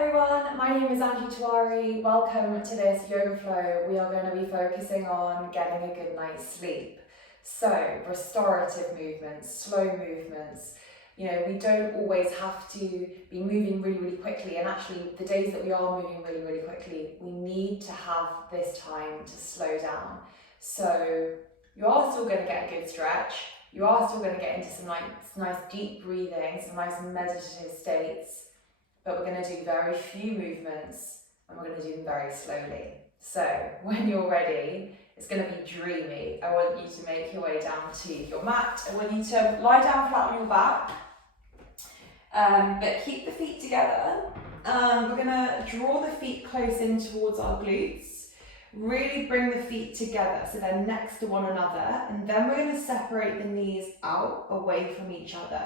everyone, my name is Tiwari. Welcome to this yoga flow. We are going to be focusing on getting a good night's sleep. So, restorative movements, slow movements. We don't always have to be moving really quickly, and actually the days that we are moving really quickly, we need to have this time to slow down. So, you are still going to get a good stretch. You are still going to get into some nice deep breathing, some nice meditative states. But we're going to do very few movements and we're going to do them very slowly. So when you're ready, it's going to be dreamy. I want you to make your way down to your mat. I want you to lie down flat on your back, but keep the feet together. We're going to draw the feet close in towards our glutes. Really bring the feet together so they're next to one another, and then we're going to separate the knees out away from each other.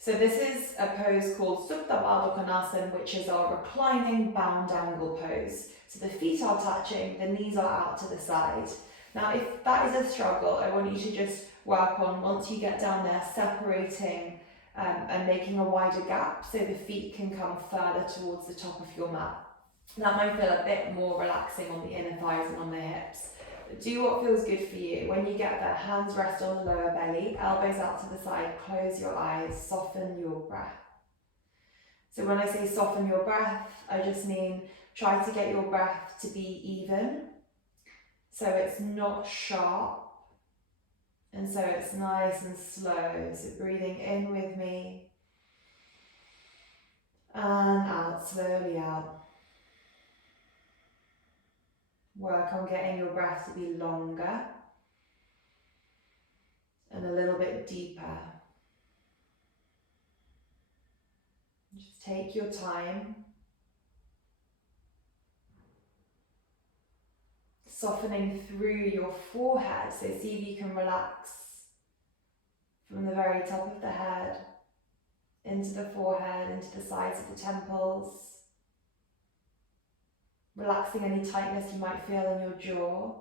So this is a pose called Supta Baddha Konasana, which is our reclining bound angle pose. So the feet are touching, the knees are out to the side. Now if that is a struggle, I want you to just work on, once you get down there, separating and making a wider gap so the feet can come further towards the top of your mat. That might feel a bit more relaxing on the inner thighs and on the hips. Do what feels good for you. When you get there, hands rest on the lower belly, elbows out to the side, close your eyes, soften your breath. So when I say soften your breath, I just mean try to get your breath to be even. So it's not sharp, and so it's nice and slow. So breathing in with me, and out, slowly out. Work on getting your breath to be longer and a little bit deeper. Just take your time. Softening through your forehead, so see if you can relax from the very top of the head, into the forehead, into the sides of the temples. Relaxing any tightness you might feel in your jaw.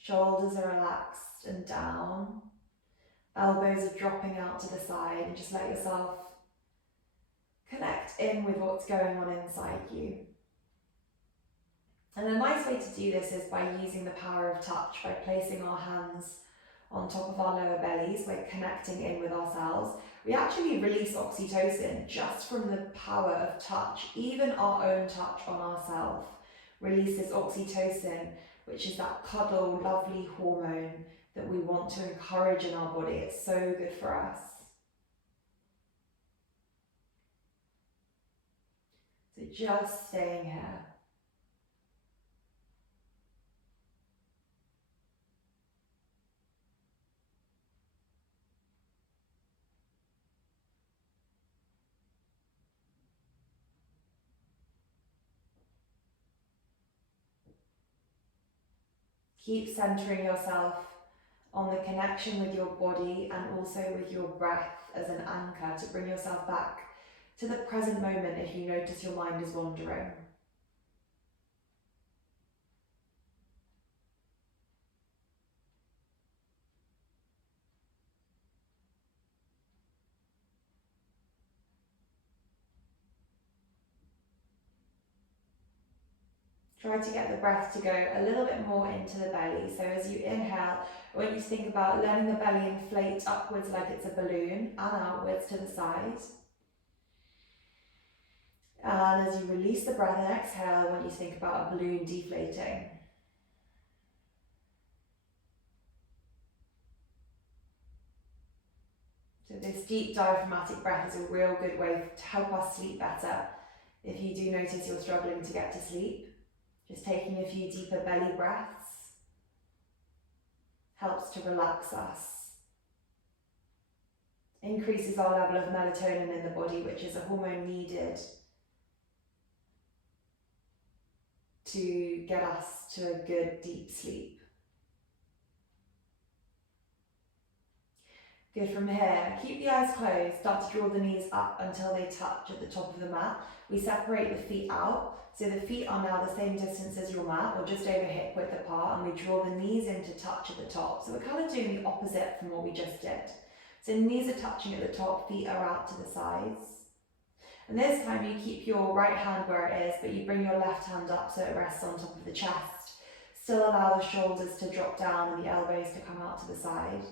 Shoulders are relaxed and down. Elbows are dropping out to the side, and just let yourself connect in with what's going on inside you. And a nice way to do this is by using the power of touch, by placing our hands on top of our lower bellies. We're connecting in with ourselves. We actually release oxytocin just from the power of touch. Even our own touch on ourselves releases oxytocin, which is that cuddle, lovely hormone that we want to encourage in our body. It's so good for us. So just staying here. Keep centering yourself on the connection with your body and also with your breath as an anchor to bring yourself back to the present moment if you notice your mind is wandering. Try to get the breath to go a little bit more into the belly. So as you inhale, I want you to think about letting the belly inflate upwards like it's a balloon and outwards to the side. And as you release the breath and exhale, I want you to think about a balloon deflating. So this deep diaphragmatic breath is a real good way to help us sleep better. If you do notice you're struggling to get to sleep, just taking a few deeper belly breaths helps to relax us. Increases our level of melatonin in the body, which is a hormone needed to get us to a good deep sleep. Good. From here, keep the eyes closed, start to draw the knees up until they touch at the top of the mat. We separate the feet out, so the feet are now the same distance as your mat, or just over hip width apart, and we draw the knees in to touch at the top. So we're kind of doing the opposite from what we just did. So knees are touching at the top, feet are out to the sides. And this time you keep your right hand where it is, but you bring your left hand up so it rests on top of the chest. Still allow the shoulders to drop down and the elbows to come out to the side.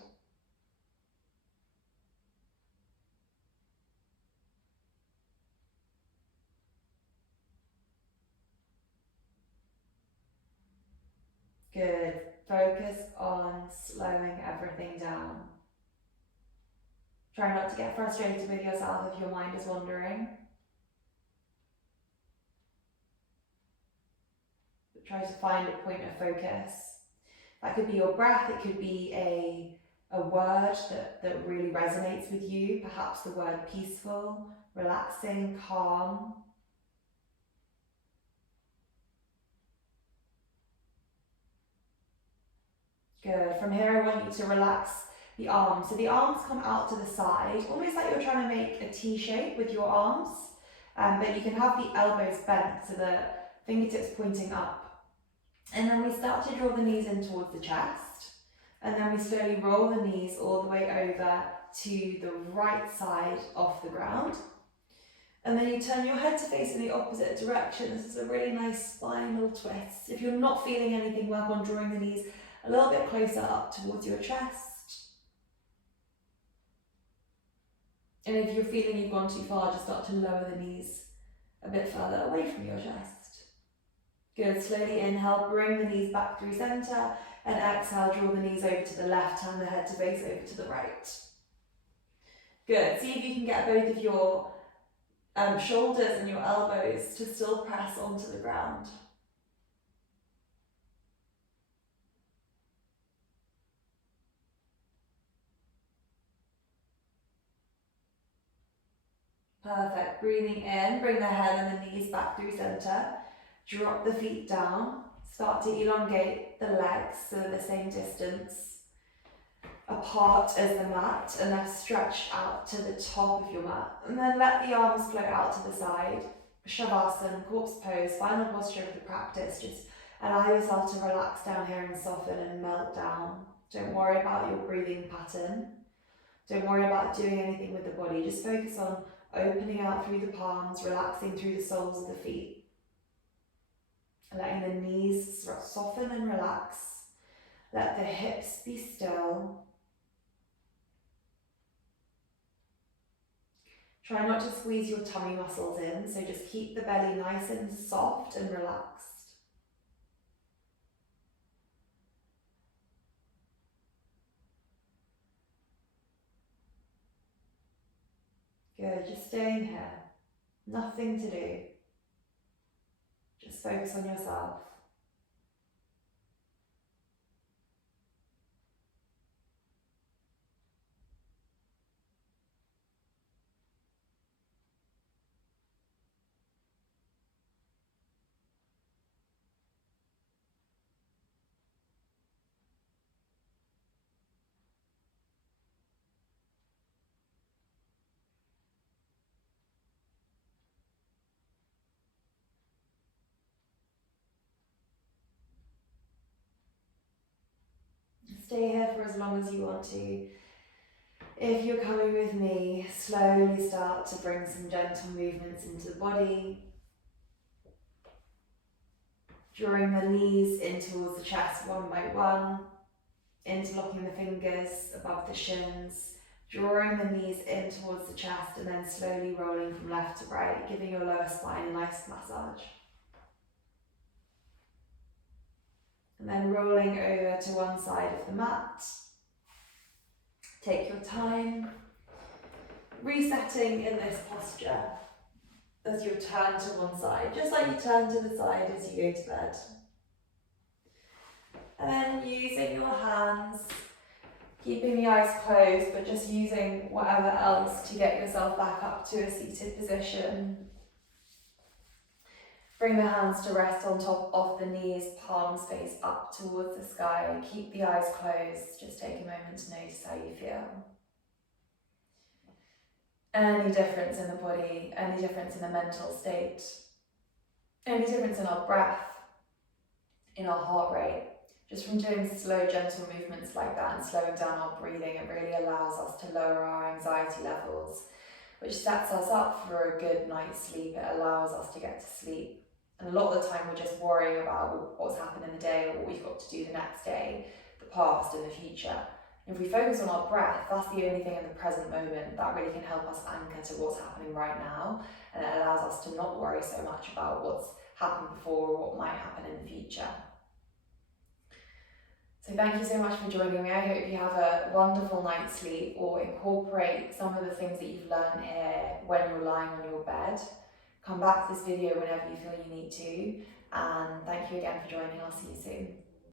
Good. Focus on slowing everything down. Try not to get frustrated with yourself if your mind is wandering. But try to find a point of focus. That could be your breath, it could be a word that really resonates with you, perhaps the word peaceful, relaxing, calm. Good. From here I want you to relax the arms. So the arms come out to the side, almost like you're trying to make a T shape with your arms, but you can have the elbows bent so the fingertips pointing up. And then we start to draw the knees in towards the chest, and then we slowly roll the knees all the way over to the right side off the ground. And then you turn your head to face in the opposite direction. This is a really nice spinal twist. If you're not feeling anything, work on drawing the knees a little bit closer up towards your chest. And if you're feeling you've gone too far, just start to lower the knees a bit further away from your chest. Good. Slowly inhale, bring the knees back through center, and exhale, draw the knees over to the left, turn the head to face over to the right. Good. See if you can get both of your shoulders and your elbows to still press onto the ground. Perfect. Breathing in, bring the head and the knees back through center. Drop the feet down. Start to elongate the legs so they're the same distance apart as the mat, and they're stretched out to the top of your mat. And then let the arms float out to the side. Shavasana, corpse pose, final posture of the practice. Just allow yourself to relax down here and soften and melt down. Don't worry about your breathing pattern. Don't worry about doing anything with the body. Just focus on opening out through the palms, relaxing through the soles of the feet. Letting the knees soften and relax. Let the hips be still. Try not to squeeze your tummy muscles in, so just keep the belly nice and soft and relaxed. Good, just staying here. Nothing to do. Just focus on yourself. Stay here for as long as you want to. If you're coming with me, slowly start to bring some gentle movements into the body. Drawing the knees in towards the chest one by one, interlocking the fingers above the shins, drawing the knees in towards the chest, and then slowly rolling from left to right, giving your lower spine a nice massage. And then rolling over to one side of the mat. Take your time, resetting in this posture as you turn to one side, just like you turn to the side as you go to bed. And then using your hands, keeping the eyes closed, but just using whatever else to get yourself back up to a seated position. Bring the hands to rest on top of the knees, palms face up towards the sky. Keep the eyes closed. Just take a moment to notice how you feel. any difference in the body, any difference in the mental state, any difference in our breath, in our heart rate. Just from doing slow, gentle movements like that and slowing down our breathing, it really allows us to lower our anxiety levels, which sets us up for a good night's sleep. It allows us to get to sleep. And a lot of the time we're just worrying about what's happened in the day or what we've got to do the next day, the past and the future. If we focus on our breath, that's the only thing in the present moment that really can help us anchor to what's happening right now, and it allows us to not worry so much about what's happened before or what might happen in the future. So thank you so much for joining me. I hope you have a wonderful night's sleep, or incorporate some of the things that you've learned here when you're lying on your bed. Come back to this video whenever you feel you need to, and thank you again for joining. I'll see you soon.